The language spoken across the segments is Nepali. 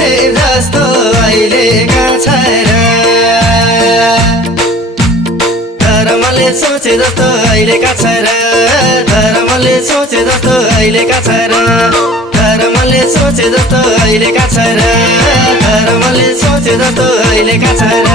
सोचे जस्तो अहिलेका छैन तर मैले सोचे जस्तो अहिलेका छैन तर मैले सोचे जस्तो अहिलेका छैन तर मैले सोचे जस्तो अहिलेका छैन तर मैले सोचे जस्तो अहिलेका छैन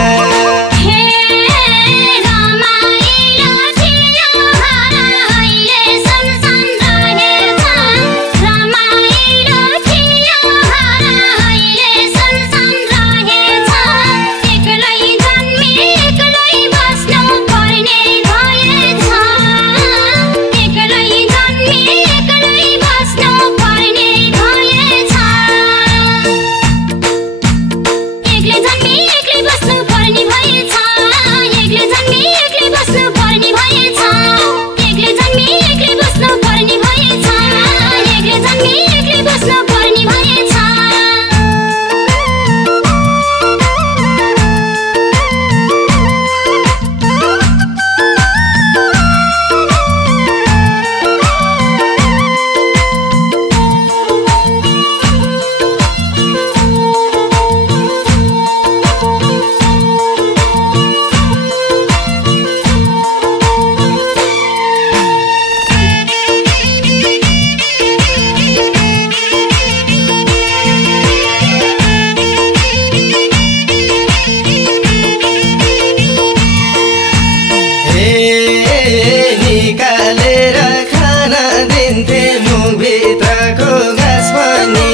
निकालेर खाना दिन्थे मुखभित्रको घाँस पनि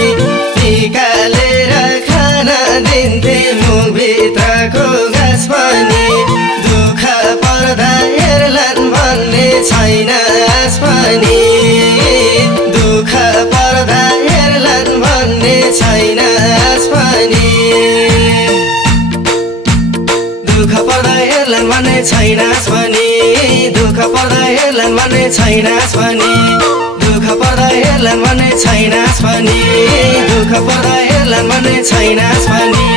निकालेर खाना दिन्थे मुखभित्रको घाँस पनि दुःख पर्दा हेर्लान् भन्ने छैन आस पनि दुःख पर्दा हेर्लान् भन्ने छैन आस पनि दुःख पर्दा हेर्लान् भन्ने छैन आस पनि दुःख पर्दा हेर्लान् भन्ने छैन आस पनि दुःख पर्दा हेर्लान् भन्ने छैन आस पनि दुःख पर्दा हेर्लान् भन्ने छैन आस पनि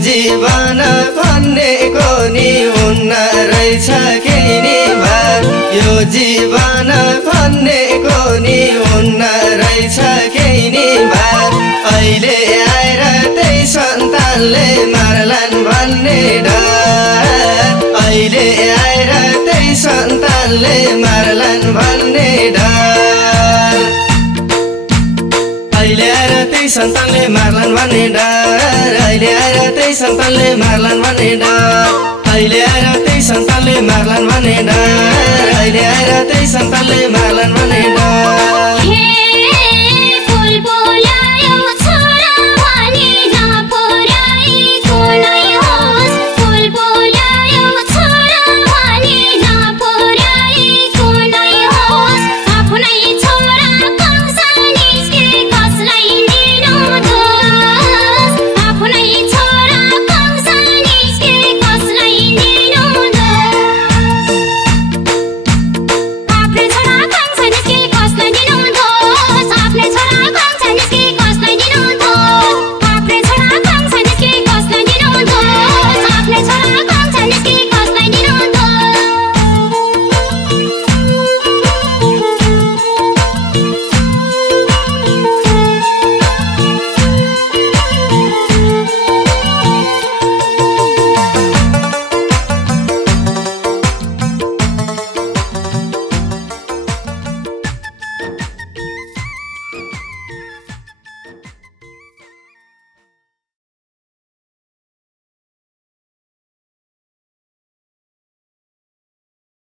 जीवन भन्नेको नि हुन्न रहेछ केही नि भार यो जीवन भन्नेको नि हुन्न रहेछ केही नि भार अहिले आएर त्यही सन्तानले मार्लान् भन्ने डर अहिले आएर त्यही सन्तानले मार्लान् भन्ने डर अहिले आएर त्यही सन्तानले मार्लान् भन्ने डर अहिले आएर त्यही सन्तानले मार्लान् भन्ने डर अहिले आएर त्यही सन्तानले मार्लान् भन्ने डर अहिले आएर त्यही सन्तानले मार्लान् भन्ने डर